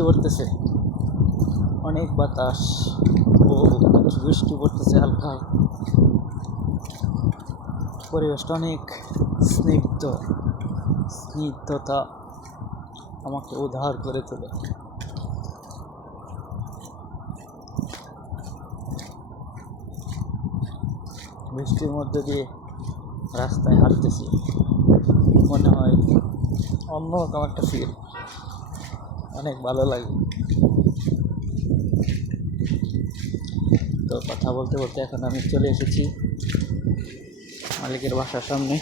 বৃষ্টি পড়তেছে, অনেক বাতাস ও কিছু বৃষ্টি পড়তেছে হালকা। পরিবেশটা অনেক স্নিগ্ধতা আমাকে উদ্ধার করে তোলে। বৃষ্টির মধ্যে দিয়ে রাস্তায় হাঁটতেছি, মনে হয় অন্যরকম একটা ফিল, অনেক ভালো লাগে। তো কথা বলতে বলতে এখন আমি চলে এসেছি মালিকের বাসার সামনে।